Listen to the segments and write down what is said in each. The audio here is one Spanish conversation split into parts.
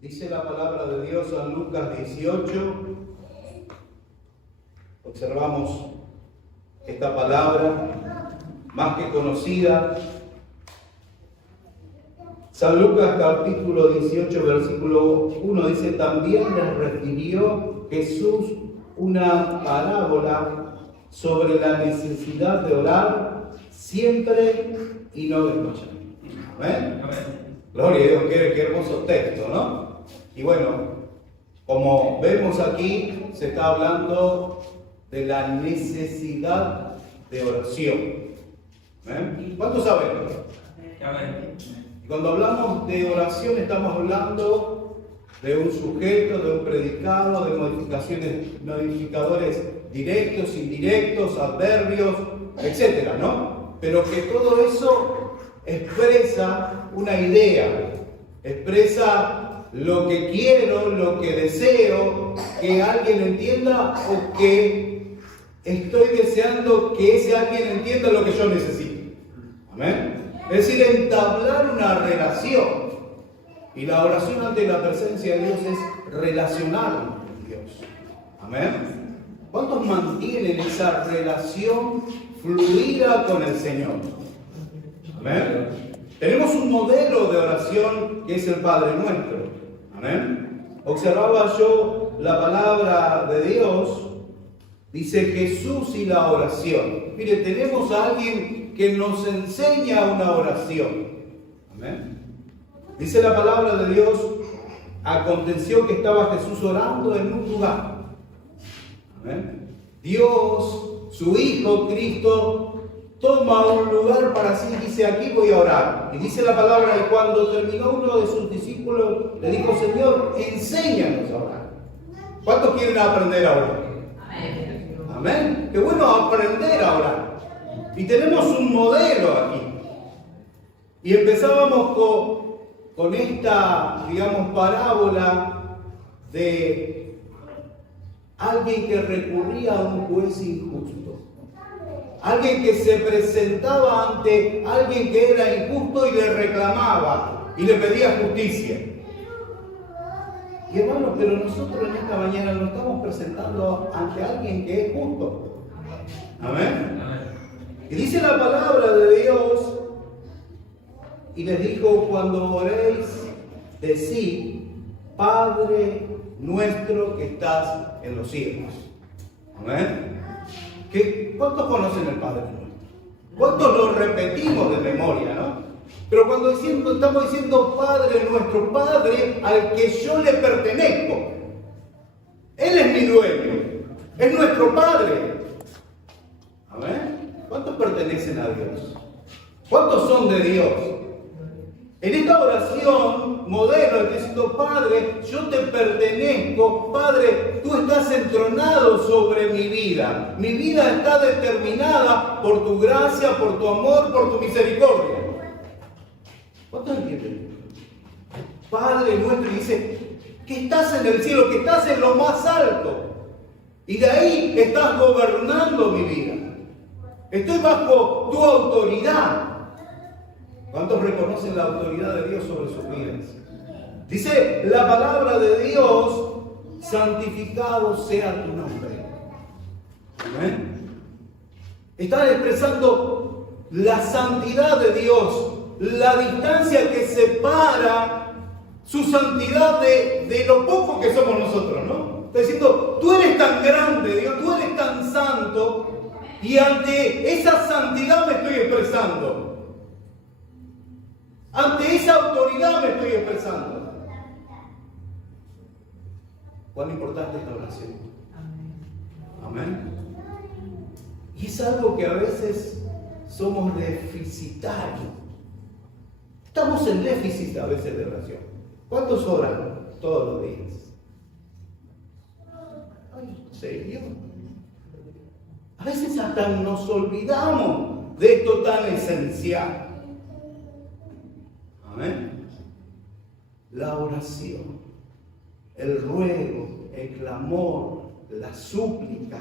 Dice la palabra de Dios en Lucas 18. Observamos esta palabra más que conocida. San Lucas capítulo 18, versículo 1 dice: también les refirió Jesús una parábola sobre la necesidad de orar siempre y no desmayar. ¿Amén? Gloria a Dios, qué hermoso texto, ¿no? Y bueno, como vemos aquí, se está hablando de la necesidad de oración. ¿Cuántos saben? Cuando hablamos de oración estamos hablando de un sujeto, de un predicado, de modificadores directos, indirectos, adverbios, etcétera, ¿no? Pero que todo eso expresa una idea, expresa lo que quiero, lo que deseo que alguien entienda o que estoy deseando que ese alguien entienda lo que yo necesito. Amén. Es decir, entablar una relación. Y la oración ante la presencia de Dios es relacionarnos con Dios. Amén. ¿Cuántos mantienen esa relación fluida con el Señor? Amén. Tenemos un modelo de oración que es el Padre Nuestro. Amén. Observaba yo la palabra de Dios. Dice Jesús y la oración. Mire, tenemos a alguien que nos enseña una oración. Amén. Dice la palabra de Dios: aconteció que estaba Jesús orando en un lugar. Amén. Dios, su Hijo Cristo, toma un lugar para sí, dice: aquí voy a orar. Y dice la palabra: y cuando terminó, uno de sus discípulos le dijo: Señor, enséñanos a orar. ¿Cuántos quieren aprender a orar? Amén. Amén. Qué bueno aprender a orar. Y tenemos un modelo aquí. Y empezábamos con esta, digamos, parábola de alguien que recurría a un juez injusto. Alguien que se presentaba ante alguien que era injusto y le reclamaba y le pedía justicia. Y hermanos, pero nosotros en esta mañana nos estamos presentando ante alguien que es justo. Amén. Y dice la palabra de Dios, y les dijo: cuando oréis, decid: Padre nuestro que estás en los cielos. Amén. ¿Cuántos conocen el Padre Nuestro? ¿Cuántos lo repetimos de memoria, no? Pero cuando estamos diciendo Padre Nuestro, Padre al que yo le pertenezco. Él es mi dueño. Es nuestro Padre. Amén. ¿Cuántos pertenecen a Dios? ¿Cuántos son de Dios? En esta oración modelo estoy diciendo: Padre, yo te pertenezco. Padre, tú estás entronado sobre mi vida. Mi vida está determinada por tu gracia, por tu amor, por tu misericordia. ¿Cuántos entienden? Padre nuestro, dice que estás en el cielo, que estás en lo más alto. Y de ahí estás gobernando mi vida. Estoy bajo tu autoridad. ¿Cuántos reconocen la autoridad de Dios sobre sus vidas? Dice la palabra de Dios: santificado sea tu nombre. Amén. Está expresando la santidad de Dios, la distancia que separa su santidad de lo poco que somos nosotros, ¿no? Está diciendo: tú eres tan grande, Dios, tú eres tan santo, y ante esa santidad me estoy expresando. Ante esa autoridad me estoy expresando. ¿Cuán importante es la oración? Amén. Y es algo que a veces somos deficitarios. Estamos en déficit a veces de oración. ¿Cuántos oran todos los días? Ay, ¿en serio? A veces hasta nos olvidamos de esto tan esencial. Amén. La oración, el ruego, el clamor, la súplica,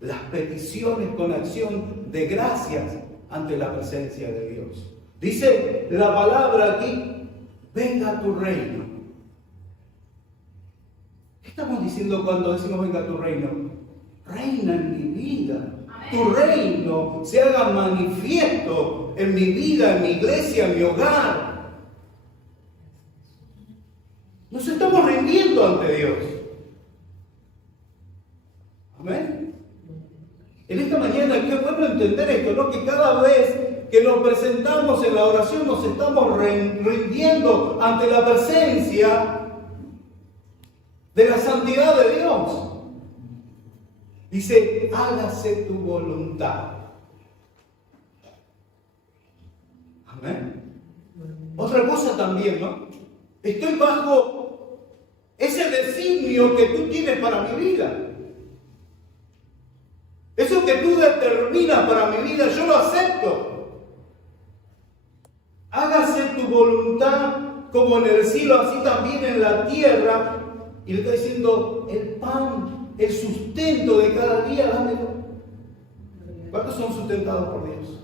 las peticiones con acción de gracias ante la presencia de Dios. Dice la palabra aquí: venga tu reino. ¿Qué estamos diciendo cuando decimos venga tu reino? Reina en mi vida. Tu reino se haga manifiesto en mi vida, en mi iglesia, en mi hogar. Nos estamos rindiendo ante Dios. Amén. En esta mañana, qué bueno entender esto, ¿no? Que cada vez que nos presentamos en la oración nos estamos rindiendo ante la presencia de la santidad de Dios. Dice, hágase tu voluntad. Amén. Otra cosa también, ¿no? Estoy bajo ese designio que tú tienes para mi vida. Eso que tú determinas para mi vida, yo lo acepto. Hágase tu voluntad como en el cielo, así también en la tierra. Y le está diciendo, el pan, el sustento de cada día, dámelo. ¿Cuántos son sustentados por Dios?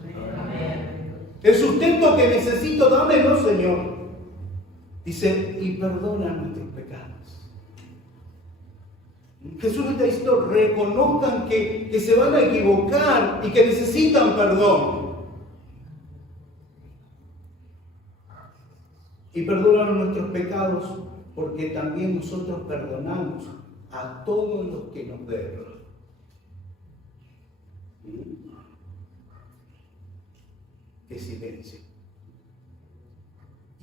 El sustento que necesito, dámelo, Señor. Dice, y perdona nuestros pecados. Jesús está diciendo, reconozcan que se van a equivocar y que necesitan perdón. Y perdonan nuestros pecados porque también nosotros perdonamos a todos los que nos deben. Qué silencio.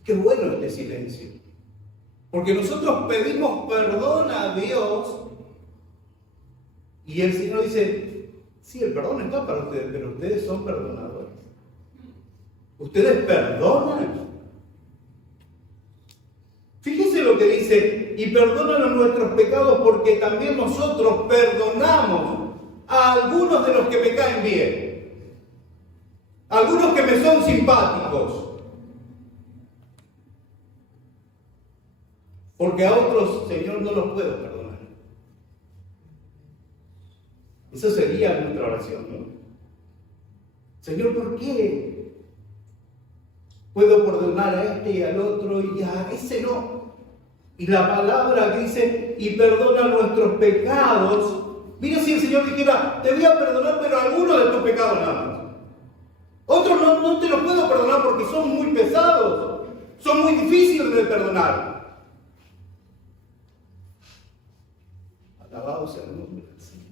Qué bueno este silencio. Porque nosotros pedimos perdón a Dios y el Señor dice, sí, el perdón está para ustedes, pero ustedes son perdonadores. Ustedes perdonan. Fíjense lo que dice, y perdonan nuestros pecados porque también nosotros perdonamos a algunos de los que me caen bien. Algunos que me son simpáticos. Porque a otros, Señor, no los puedo perdonar. Esa sería nuestra oración, ¿no? Señor, ¿por qué puedo perdonar a este y al otro y a ese no? Y la palabra que dice, y perdona nuestros pecados. Mira si el Señor dijera, te voy a perdonar, pero algunos de tus pecados nada más. Otros no te los puedo perdonar porque son muy pesados, son muy difíciles de perdonar. Alabado sea el nombre del Señor.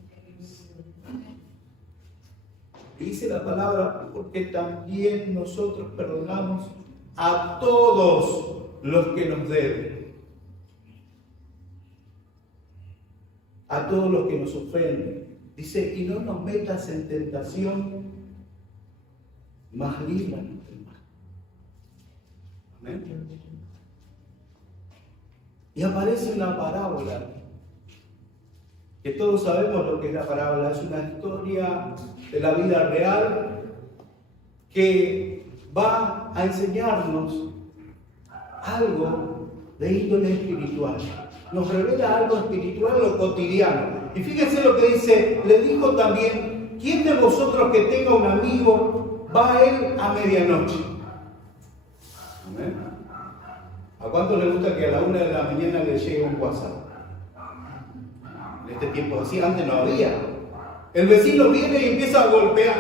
Dice la palabra, porque también nosotros perdonamos a todos los que nos deben. A todos los que nos ofenden. Dice, y no nos metas en tentación, mas líbranos del mal. Amén. Y aparece una parábola, que todos sabemos lo que es la parábola. Es una historia de la vida real que va a enseñarnos algo de índole espiritual. Nos revela algo espiritual, lo cotidiano. Y fíjense lo que dice, le dijo también, ¿quién de vosotros que tenga un amigo va a él a medianoche? ¿Amén? ¿A cuánto le gusta que a la 1 de la mañana le llegue un WhatsApp? En este tiempo así, antes no había. El vecino viene y empieza a golpear.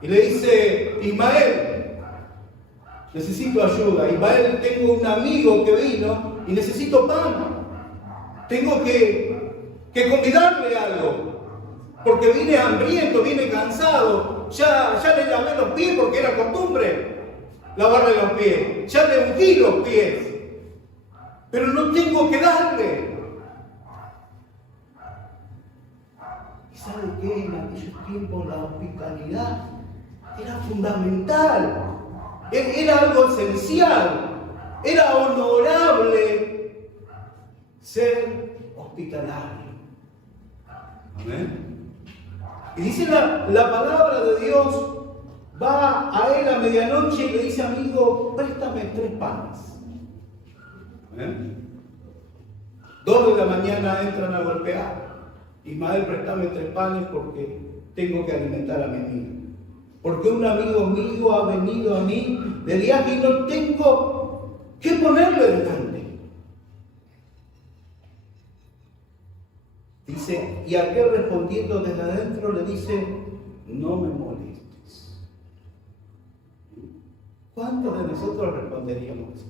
Y le dice, Ismael, necesito ayuda. Ismael, tengo un amigo que vino y necesito pan. Tengo que convidarle algo. Porque viene hambriento, viene cansado. Ya le lavé los pies porque era costumbre lavarle los pies. Ya le ungí los pies. Pero no tengo que darle. ¿Y sabe qué? En aquellos tiempos la hospitalidad era fundamental. Era algo esencial. Era honorable ser hospitalario. Amén. Y dice la palabra de Dios, va a él a medianoche y le dice, amigo, préstame 3 panes. Amén. 2 de la mañana entran a golpear. Ismael, préstame 3 panes porque tengo que alimentar a mi amigo. Porque un amigo mío ha venido a mí de viaje y no tengo que ponerle delante. Dice, y aquel respondiendo desde adentro le dice, no me molestes. ¿Cuántos de nosotros responderíamos así?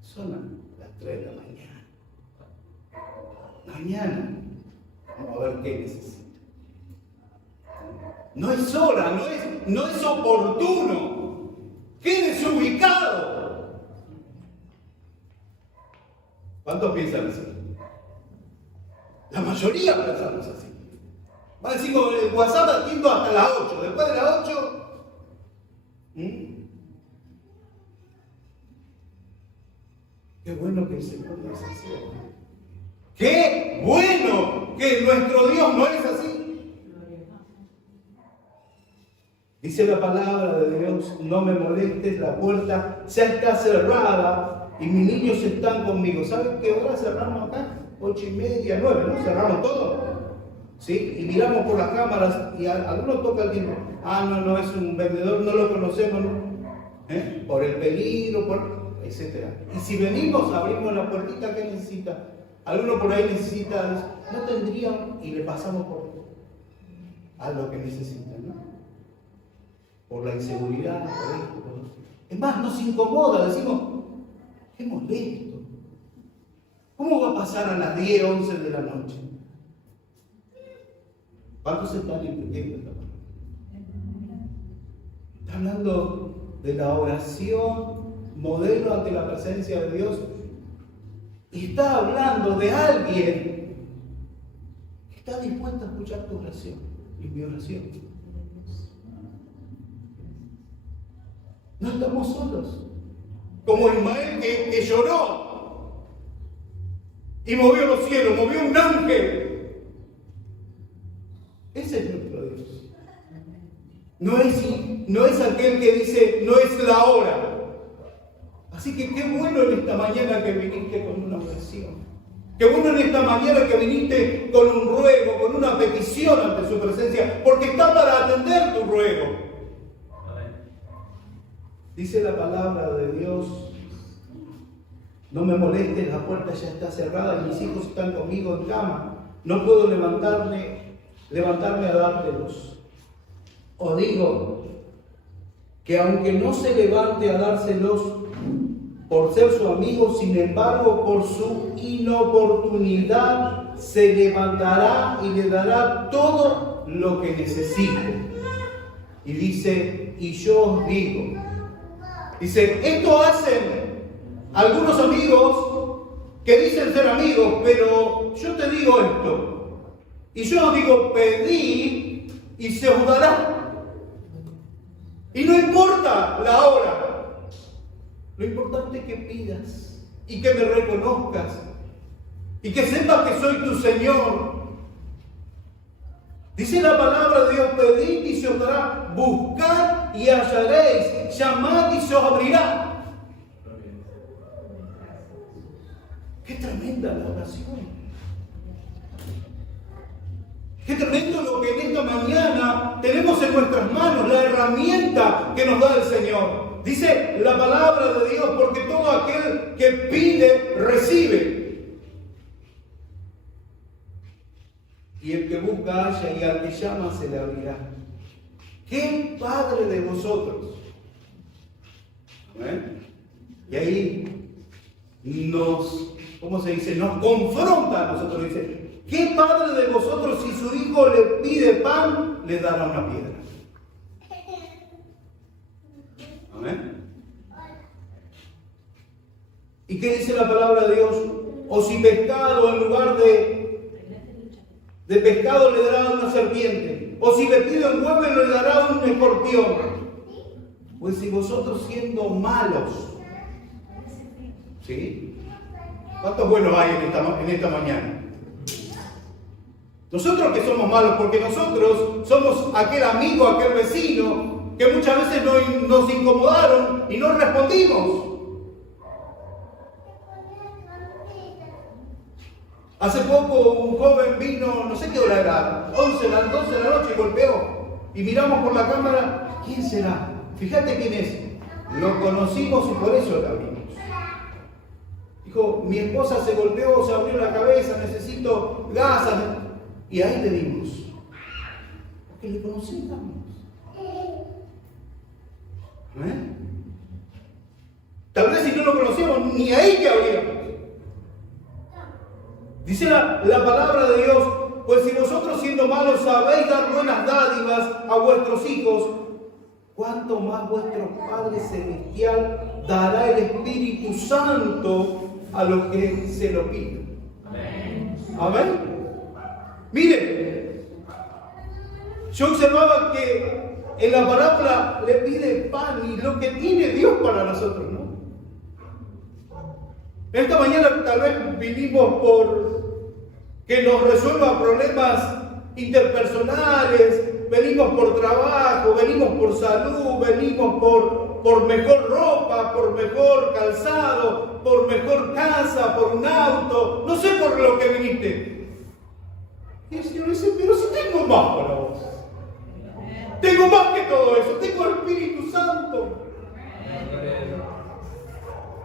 Son las 3 de la mañana. Mañana vamos a ver qué necesita. No es hora, no es oportuno. Quédese ubicado. ¿Cuántos piensan así? La mayoría pensamos así. Va a decir, el WhatsApp atiendo hasta las 8. Después de las 8... Qué bueno que el Señor no es así. ¡Qué bueno que nuestro Dios no es así! Dice la palabra de Dios, no me molestes, la puerta ya está cerrada y mis niños están conmigo. ¿Saben qué hora cerramos acá? 8:30, 9, ¿no? Cerramos todo. ¿Sí? Y miramos por las cámaras y algunos tocan el timbre. No es un vendedor, no lo conocemos, ¿no? Por el peligro, etc. Y si venimos, abrimos la puertita, ¿qué necesita? Alguno por ahí necesita, no tendrían, y le pasamos por a lo que necesitan, ¿no? Por la inseguridad, por esto, por esto. Es más, nos incomoda, decimos, qué molesto. ¿Cómo va a pasar a las 10, 11 de la noche? ¿Cuántos están entendiendo esta palabra? Está hablando de la oración modelo ante la presencia de Dios. Y está hablando de alguien que está dispuesto a escuchar tu oración y mi oración. No estamos solos. Como Ismael que lloró y movió los cielos, movió un ángel. Ese es nuestro Dios. No es aquel que dice, no es la hora. Así que qué bueno en esta mañana que viniste con una oración. Qué bueno en esta mañana que viniste con un ruego, con una petición ante su presencia, porque está para atender tu ruego. Dice la palabra de Dios, no me molestes, la puerta ya está cerrada y mis hijos están conmigo en cama. No puedo levantarme a dártelos. Os digo que aunque no se levante a dárselos por ser su amigo, sin embargo, por su inoportunidad se levantará y le dará todo lo que necesite. Y dice, y yo os digo, dice, esto hacen algunos amigos que dicen ser amigos, pero yo te digo esto, y yo os digo, pedid y se os dará. Y no importa la hora. Lo importante es que pidas y que me reconozcas y que sepas que soy tu Señor. Dice la palabra de Dios, pedid y se os dará, buscad y hallaréis, llamad y se os abrirá. Qué tremenda la oración. Qué tremendo lo que en esta mañana tenemos en nuestras manos, la herramienta que nos da el Señor. Dice la palabra de Dios, porque todo aquel que pide, recibe. Y el que busca, halla, y al que llama, se le abrirá. ¿Qué padre de vosotros? Y ahí ¿cómo se dice? Nos confronta a nosotros. Dice, ¿qué padre de vosotros, si su hijo le pide pan, le dará una piedra? Amén. ¿Y qué dice la palabra de Dios? O si pescado en lugar de pescado le dará una serpiente, o si le pide un huevo le dará un escorpión. Pues si vosotros siendo malos, ¿sí? ¿Cuántos buenos hay en esta mañana? Nosotros que somos malos, porque nosotros somos aquel amigo, aquel vecino que muchas veces nos incomodaron y no respondimos. Hace poco un joven vino, no sé qué hora era, 12 de la noche, y golpeó. Y miramos por la cámara, ¿quién será? Fíjate quién es. Lo conocimos y por eso le abrimos. Dijo, mi esposa se golpeó, se abrió la cabeza, necesito gasas. Y ahí le dimos. Porque le conocíamos. Tal vez si no lo conocíamos, ni ahí que habríamos. Dice la palabra de Dios, pues si vosotros siendo malos sabéis dar buenas dádivas a vuestros hijos, ¿cuánto más vuestro Padre Celestial dará el Espíritu Santo a los que se lo piden? Amén. Amén. Miren, yo observaba que en la parábola le pide pan y lo que tiene Dios para nosotros, ¿no? Esta mañana tal vez vinimos por que nos resuelva problemas interpersonales, venimos por trabajo, venimos por salud, venimos por mejor ropa, por mejor calzado, por mejor casa, por un auto, no sé por lo que viniste. Y el Señor dice, pero si tengo más para vos. Tengo más que todo eso, tengo el Espíritu Santo.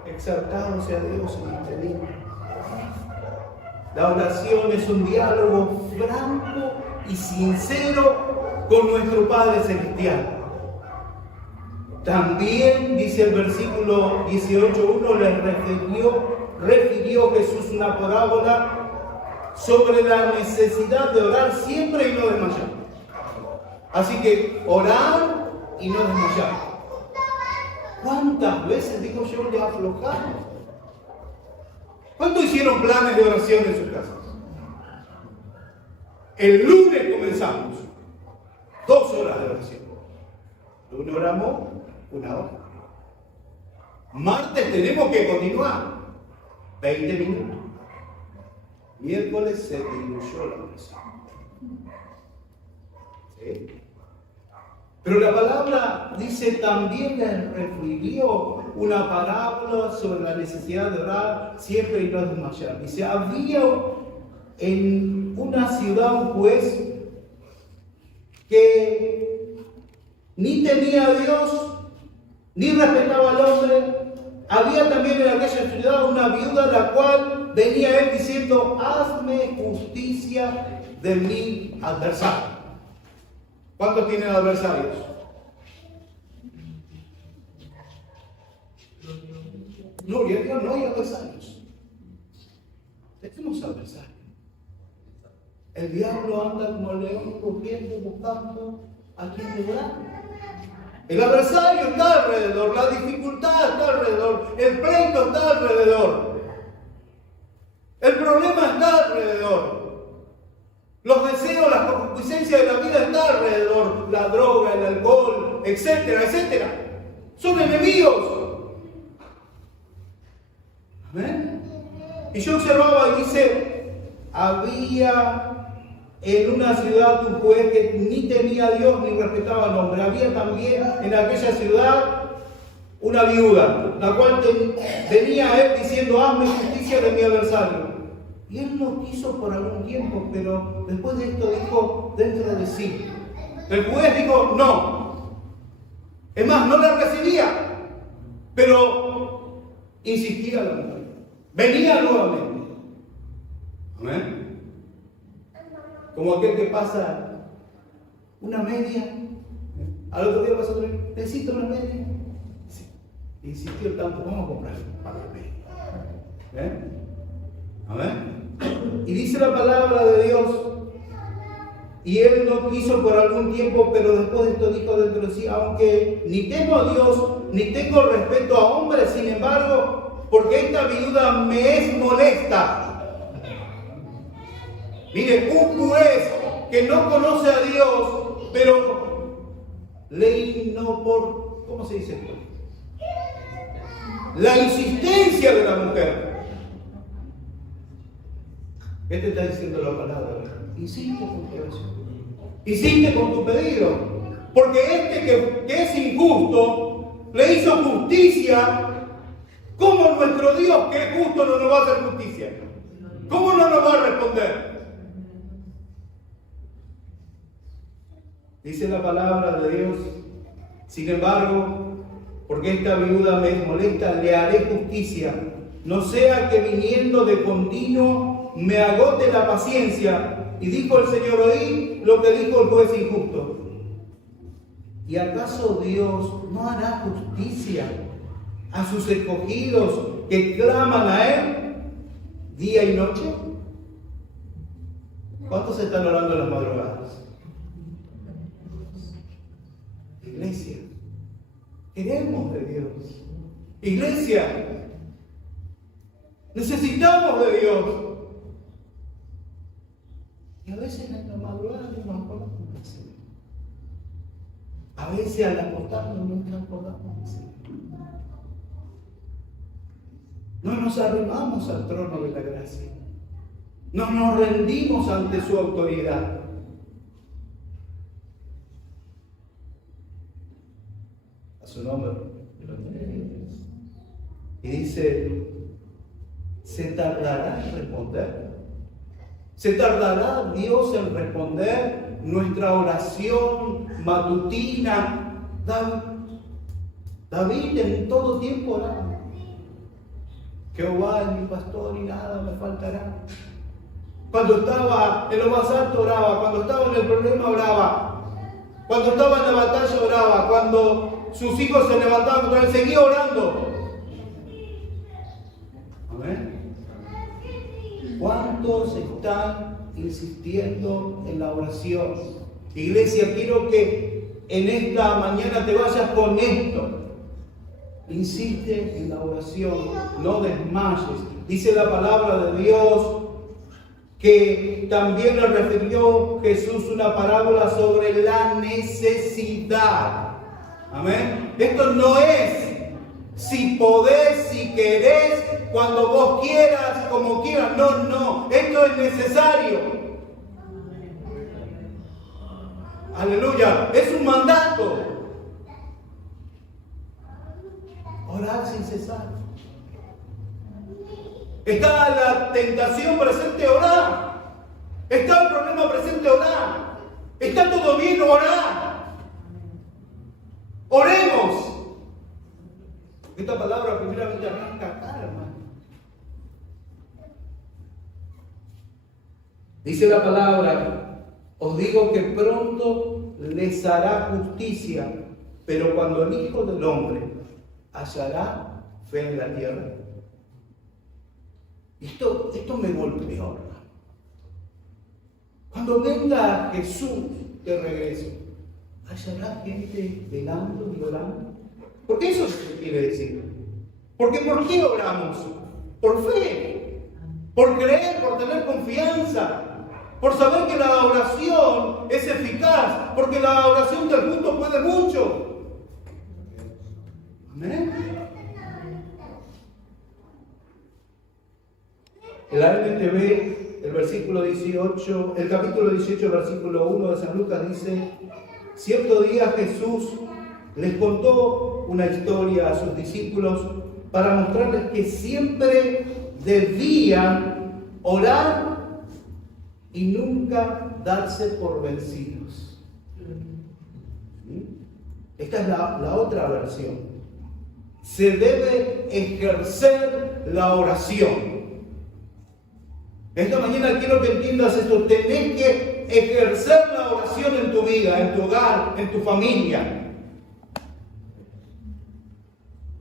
Exaltado sea Dios en este día. La oración es un diálogo franco y sincero con nuestro Padre Celestial. También, dice el versículo 18:1, les refirió Jesús una parábola sobre la necesidad de orar siempre y no desmayar. Así que orar y no desmayar. ¿Cuántas veces, digo yo, le aflojamos? ¿Cuántos hicieron planes de oración en sus casas? El lunes comenzamos 2 horas de oración. Lunes oramos 1 hora. Martes tenemos que continuar 20 minutos. Miércoles se diluyó la oración. ¿Sí? Pero la palabra dice también les refirió una parábola sobre la necesidad de orar siempre y no desmayar. Dice, había en una ciudad un juez que ni temía a Dios, ni respetaba al hombre. Había también en aquella ciudad una viuda la cual venía a él diciendo, hazme justicia de mi adversario. ¿Cuántos tienen adversarios? Gloria a Dios, no hay adversarios. Tenemos adversarios. El diablo anda como el león rugiendo, buscando a quien devorar. El adversario está alrededor, la dificultad está alrededor, el pleito está alrededor. El problema está alrededor. Los deseos, la concupiscencia de la vida está alrededor, la droga, el alcohol, etcétera, etcétera. Son enemigos. ¿Amén? Y yo observaba y dice, había en una ciudad un juez que ni temía a Dios ni respetaba al hombre. Había también en aquella ciudad una viuda, la cual venía a él diciendo, hazme justicia de mi adversario. Y él lo quiso por algún tiempo, pero después de esto dijo dentro de sí. El juez dijo no. Es más, no la recibía, pero insistía la mujer. Venía nuevamente. ¿Amén? Como aquel que pasa una media, al otro día pasa otra vez, necesito una media. Sí. Insistió tanto, vamos a comprar un par de medias. Amén. Y dice la palabra de Dios, y él no quiso por algún tiempo, pero después de esto dijo dentro de sí, aunque ni temo a Dios, ni tengo respeto a hombres, sin embargo, porque esta viuda me es molesta. Mire, un juez que no conoce a Dios, pero no por, ¿cómo se dice esto? La insistencia de la mujer. ¿Qué te está diciendo la palabra? Insiste con tu oración. Insiste con tu pedido. Porque este que es injusto, le hizo justicia. ¿Cómo nuestro Dios, que es justo, no nos va a hacer justicia? ¿Cómo no nos va a responder? Dice la palabra de Dios, sin embargo, porque esta viuda me molesta, le haré justicia no sea que viniendo de continuo me agote la paciencia. Y dijo el Señor: oí lo que dijo el juez injusto. ¿Y acaso Dios no hará justicia a sus escogidos que claman a Él día y noche? ¿Cuántos están orando en las madrugadas? Iglesia, queremos de Dios. Iglesia, necesitamos de Dios. Y a veces en la madrugada no nos acordamos del Señor. A veces al acostarnos no nos acordamos del Señor. No nos arrimamos al trono de la gracia. No nos rendimos ante su autoridad. A su nombre. Y dice: ¿se tardará en responder? ¿Se tardará Dios en responder nuestra oración matutina? David en todo tiempo oraba: Jehová es mi pastor y nada me faltará. Cuando estaba en lo más alto oraba, cuando estaba en el problema oraba, cuando estaba en la batalla oraba, cuando sus hijos se levantaban contra él seguía orando. Amén. ¿Cuántos están insistiendo en la oración? Iglesia, quiero que en esta mañana te vayas con esto. Insiste en la oración, no desmayes. Dice la palabra de Dios que también le refirió Jesús una parábola sobre la necesidad. Amén. Esto no es si podés, si querés, cuando vos quieras, como quieras. No. Esto es necesario. Aleluya. Es un mandato. Orar sin cesar. Está la tentación presente, orar. Está el problema presente, orar. Está todo bien, orar. Oremos. Esta palabra primeramente arranca acá, hermano. Dice la palabra: os digo que pronto les hará justicia, pero cuando el Hijo del Hombre hallará fe en la tierra. Esto me golpeó, hermano. Cuando venga Jesús de regreso, ¿hallará gente velando y orando? Porque eso es lo que quiere decir. Porque ¿por qué oramos? Por fe, por creer, por tener confianza, por saber que la oración es eficaz, porque la oración del justo puede mucho. Amén. El ANTV, el versículo 18, el capítulo 18, versículo 1 de San Lucas dice: cierto día Jesús les contó una historia a sus discípulos para mostrarles que siempre debían orar y nunca darse por vencidos. Esta es la otra versión. Se debe ejercer la oración. Esta mañana quiero que entiendas esto. Tenés que ejercer la oración en tu vida, en tu hogar, en tu familia.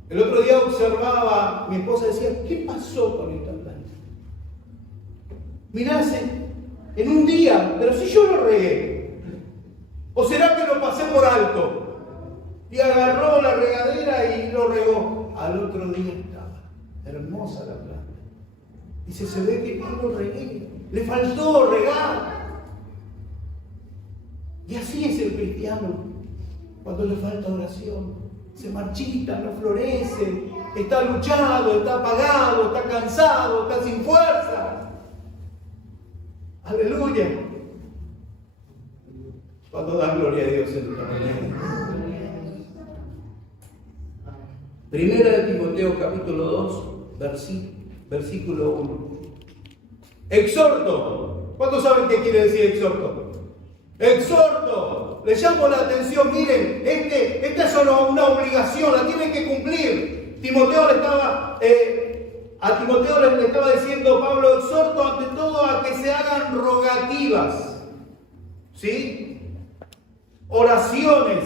El otro día observaba, mi esposa decía: ¿qué pasó con esta planta? Mirá, en un día, pero si yo lo regué. ¿O será que lo pasé por alto? Y agarró la regadera y lo regó. Al otro día estaba hermosa la planta. Dice: se ve que no lo regué, le faltó regar. Y así es el cristiano cuando le falta oración. Se marchita, no florece, está luchado, está apagado, está cansado, está sin fuerza. Aleluya. Cuando dan gloria a Dios en esta mañana. Primera de Timoteo capítulo 2, versículo 1. Exhorto. ¿Cuántos saben qué quiere decir exhorto? Exhorto. Le llamo la atención. Miren, esta es una obligación, la tienen que cumplir. Timoteo le estaba A Timoteo le estaba diciendo Pablo, exhorto ante todo a que se hagan rogativas, ¿sí? Oraciones,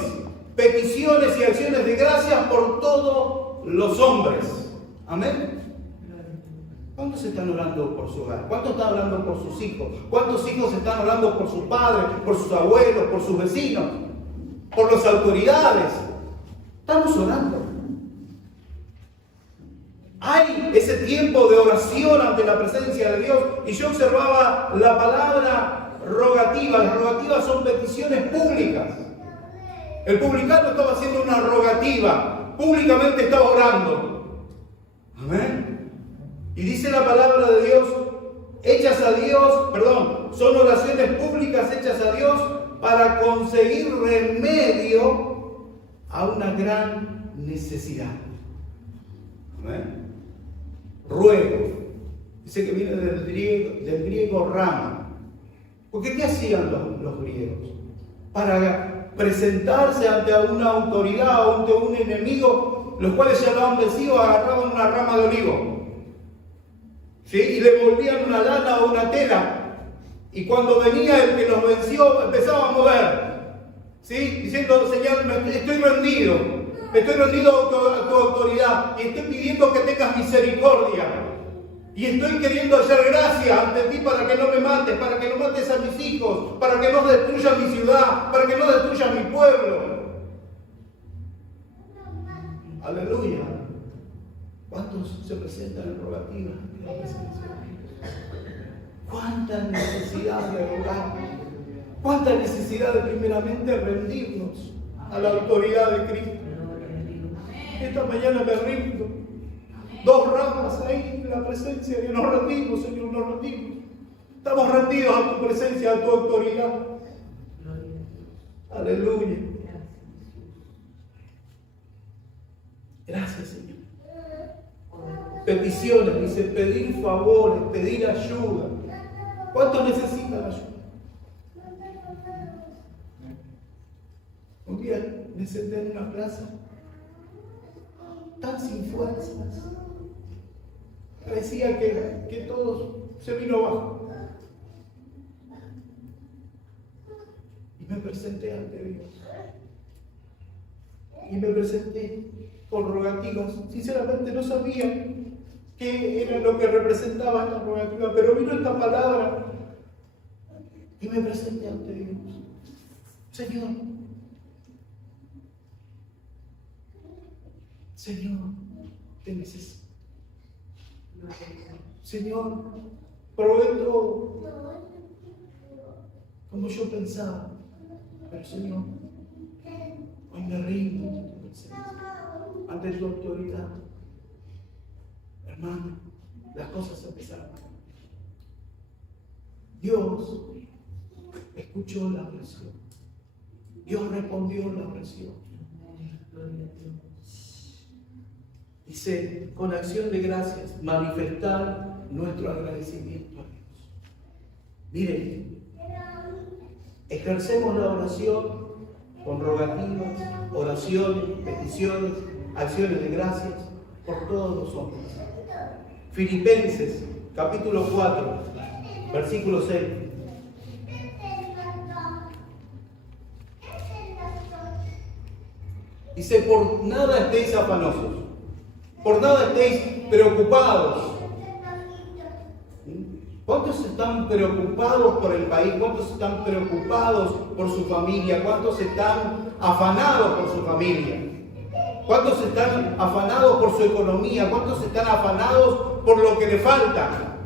peticiones y acciones de gracias por todos los hombres. Amén. ¿Cuántos están orando por su hogar? ¿Cuántos están orando por sus hijos? ¿Cuántos hijos están orando por sus padres, por sus abuelos, por sus vecinos, por las autoridades? Estamos orando. Hay ese tiempo de oración ante la presencia de Dios. Y yo observaba la palabra rogativa. Las rogativas son peticiones públicas. El publicano estaba haciendo una rogativa. Públicamente estaba orando. Amén. Y dice la palabra de Dios, son oraciones públicas hechas a Dios para conseguir remedio a una gran necesidad. Amén. Ruego. Dice que viene del griego rama. Porque ¿qué hacían los griegos? Para presentarse ante una autoridad o ante un enemigo, los cuales ya lo han vencido, agarraban una rama de olivo. ¿Sí? Y le volvían una lana o una tela. Y cuando venía el que los venció, empezaba a mover. ¿Sí? Diciendo, Señor, estoy rendido a tu autoridad. Y estoy pidiendo que tengas misericordia. Y estoy queriendo hacer gracia ante ti para que no me mates, para que no mates a mis hijos, para que no destruyas mi ciudad, para que no destruyas mi pueblo. Aleluya. ¿Cuántos se presentan en rogativa? ¿Cuánta necesidad de rogar? ¿Cuánta necesidad de primeramente rendirnos a la autoridad de Cristo? Esta mañana me rindo. 2 ramas ahí en la presencia y nos rendimos, Señor, nos rendimos. Estamos rendidos a tu presencia, a tu autoridad. Aleluya. Gracias, Señor. Peticiones, dice, pedir favores, pedir ayuda. ¿Cuántos necesitan ayuda? Un día me senté en una plaza tan sin fuerzas. Parecía que todo se vino abajo. Y me presenté ante Dios. Y me presenté con rogativas. Sinceramente no sabía qué era lo que representaba esta rogativa, pero vino esta palabra y me presenté ante Dios. Señor, te necesito. Señor, probé todo como yo pensaba, pero Señor, hoy me rindo ante tu presencia, ante tu autoridad. Hermano, las cosas empezaron. Dios escuchó la oración. Dios respondió la oración. Dice, con acción de gracias, manifestar nuestro agradecimiento a Dios. Miren, ejercemos la oración con rogativas, oraciones, peticiones, acciones de gracias por todos los hombres. Filipenses, capítulo 4, versículo 6. Dice, por nada estéis afanosos, por nada estéis preocupados. ¿Cuántos están preocupados por el país? ¿Cuántos están preocupados por su familia? ¿Cuántos están afanados por su familia? ¿Cuántos están afanados por su economía? ¿Cuántos están afanados por lo que le falta?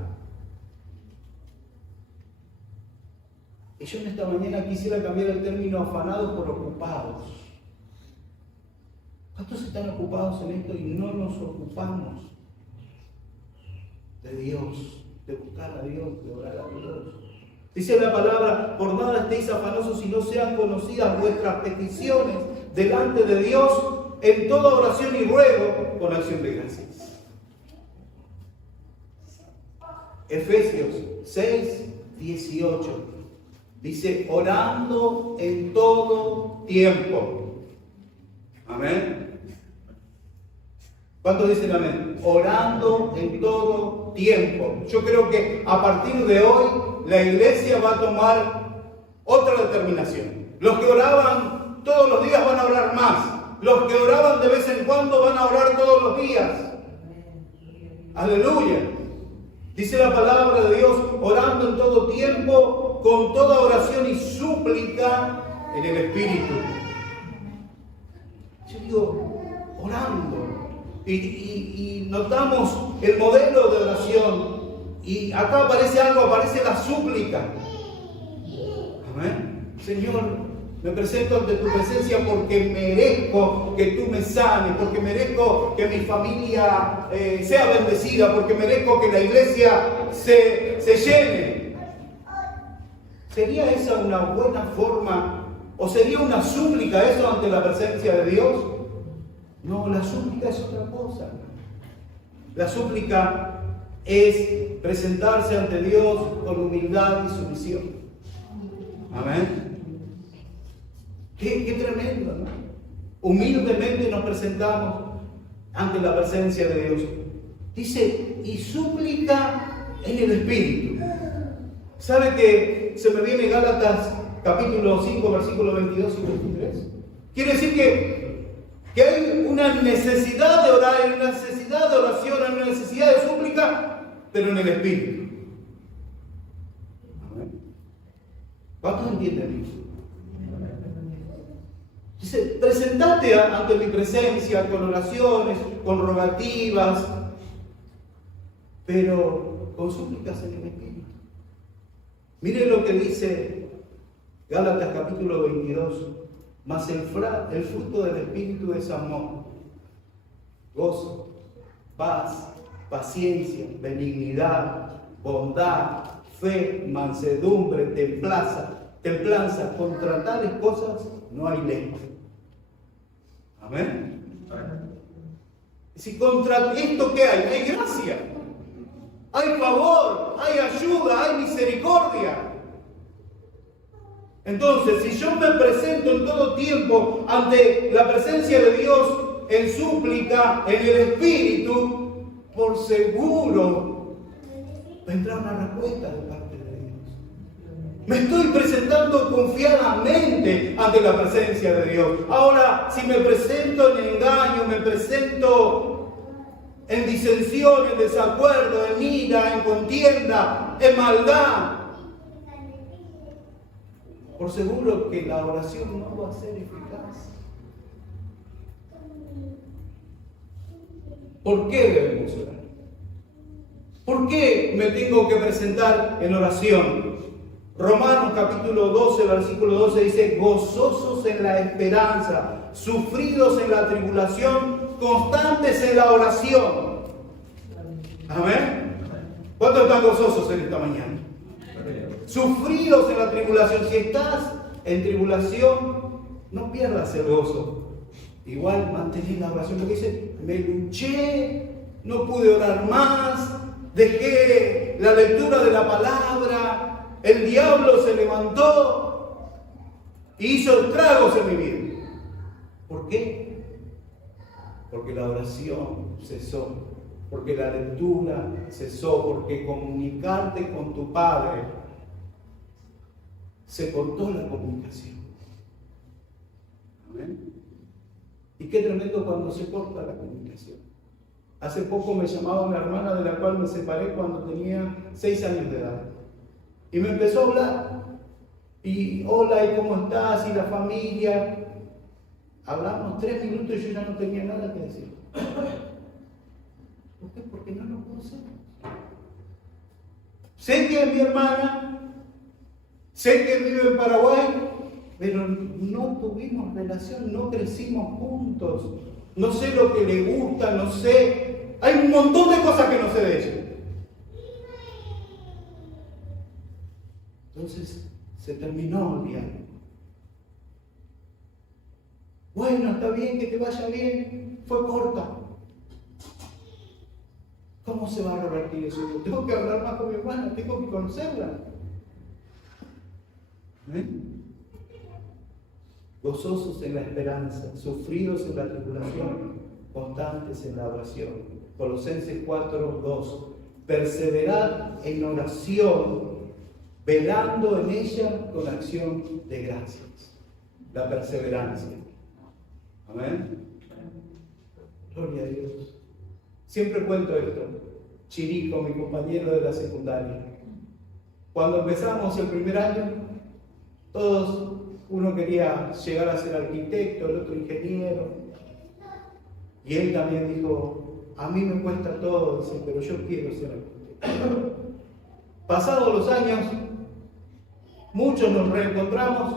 Y yo en esta mañana quisiera cambiar el término afanados por ocupados. ¿Cuántos están ocupados en esto y no nos ocupamos de Dios, de buscar a Dios, de orar a Dios? Dice la palabra, por nada estéis afanosos y no sean conocidas vuestras peticiones delante de Dios en toda oración y ruego con acción de gracias. Efesios 6, 18. Dice, orando en todo tiempo. Amén. ¿Cuántos dicen amén? Orando en todo tiempo. Yo creo que a partir de hoy la iglesia va a tomar otra determinación. Los que oraban todos los días van a orar más. Los que oraban de vez en cuando van a orar todos los días. Aleluya. Dice la palabra de Dios, orando en todo tiempo, con toda oración y súplica en el Espíritu. Yo digo, orando. Y notamos el modelo de oración. Y acá aparece algo, aparece la súplica. Amén. Señor, me presento ante tu presencia porque merezco que tú me sanes, porque merezco que mi familia sea bendecida, porque merezco que la iglesia se llene. ¿Sería esa una buena forma o sería una súplica eso ante la presencia de Dios? No, la súplica es otra cosa. La súplica es presentarse ante Dios con humildad y sumisión. Amén. Qué tremendo, ¿no? Humildemente nos presentamos ante la presencia de Dios. Dice, y súplica en el Espíritu. ¿Sabe que se me viene Gálatas capítulo 5, versículos 22 y 23? Quiere decir que hay una necesidad de orar, hay una necesidad de oración, hay una necesidad de súplica, pero en el Espíritu. ¿Amén? ¿Cuántos entienden eso? Dice, presentate ante mi presencia con oraciones, con rogativas, pero con súplicas en el Espíritu. Mire lo que dice Gálatas capítulo 22. Mas el fruto del Espíritu es amor, gozo, paz, paciencia, benignidad, bondad, fe, mansedumbre, templanza. Contra tales cosas no hay ley. Amén. Si contra esto ¿qué hay? Hay gracia, hay favor, hay ayuda, hay misericordia. Entonces, si yo me presento en todo tiempo ante la presencia de Dios en súplica, en el Espíritu, por seguro vendrá una respuesta de parte de Dios. Me estoy presentando confiadamente ante la presencia de Dios. Ahora, si me presento en engaño, me presento en disensión, en desacuerdo, en ira, en contienda, en maldad, por seguro que la oración no va a ser eficaz. ¿Por qué debemos orar? ¿Por qué me tengo que presentar en oración? Romanos capítulo 12, versículo 12 dice, gozosos en la esperanza, sufridos en la tribulación, constantes en la oración. Amén. ¿Cuántos están gozosos en esta mañana? Sufridos en la tribulación. Si estás en tribulación, no pierdas el gozo. Igual mantener la oración, porque dice, me luché, no pude orar más, dejé la lectura de la palabra, el diablo se levantó y hizo estragos en mi vida. ¿Por qué? Porque la oración cesó, porque la lectura cesó, porque comunicarte con tu Padre se cortó la comunicación. Amén. Y qué tremendo cuando se corta la comunicación. Hace poco me llamaba una hermana de la cual me separé cuando tenía 6 años de edad. Y me empezó a hablar. Y hola, ¿y cómo estás? Y la familia. Hablamos 3 minutos y yo ya no tenía nada que decir. ¿Por qué? Porque no lo conocemos. Sé que es mi hermana. Sé que vive en Paraguay, pero no tuvimos relación, no crecimos juntos. No sé lo que le gusta, no sé. Hay un montón de cosas que no sé de ella. Entonces se terminó el diálogo. Bueno, está bien, que te vaya bien. Fue corta. ¿Cómo se va a revertir eso? Tengo que hablar más con mi hermana, tengo que conocerla. ¿Eh? Gozosos en la esperanza, sufridos en la tribulación, constantes en la oración. Colosenses 4:2. Perseverad en oración, velando en ella con acción de gracias. La perseverancia. Amén. Gloria a Dios. Siempre cuento esto. Chirico, mi compañero de la secundaria. Cuando empezamos el primer año, todos, uno quería llegar a ser arquitecto, el otro ingeniero. Y él también dijo, a mí me cuesta todo, dice, pero yo quiero ser arquitecto. Pasados los años, muchos nos reencontramos,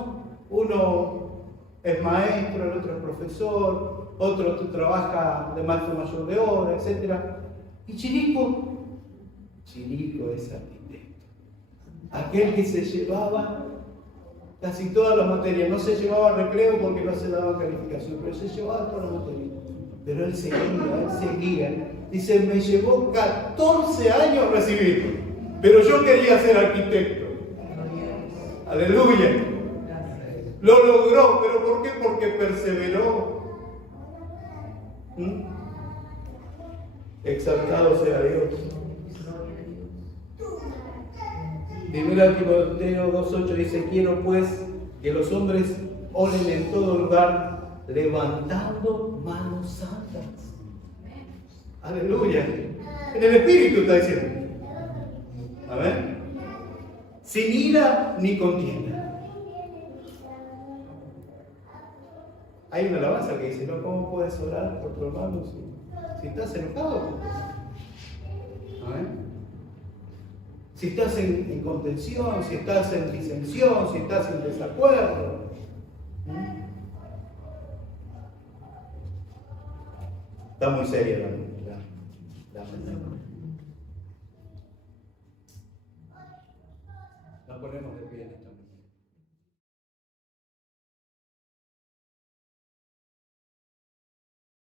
uno es maestro, el otro es profesor, otro trabaja de maestro mayor de obra, etc. Y Chirico es arquitecto. Aquel que se llevaba casi todas las materias, no se llevaba recreo porque no se daba calificación, pero se llevaba todas las materias. Pero él seguía. Dice, me llevó 14 años recibirlo, pero yo quería ser arquitecto. Aleluya. Lo logró, pero ¿por qué? Porque perseveró. Exaltado sea Dios. Primera Timoteo 2:8 dice, quiero pues que los hombres oren en todo lugar, levantando manos santas. Aleluya. En el Espíritu está diciendo. Amén. Sin ira ni contienda. Hay una alabanza que dice, ¿no? ¿Cómo puedes orar por tu hermano si estás enojado? Amén. Si estás en contención, si estás en disensión, si estás en desacuerdo. Está muy seria la mañana. Nos ponemos de pie en esta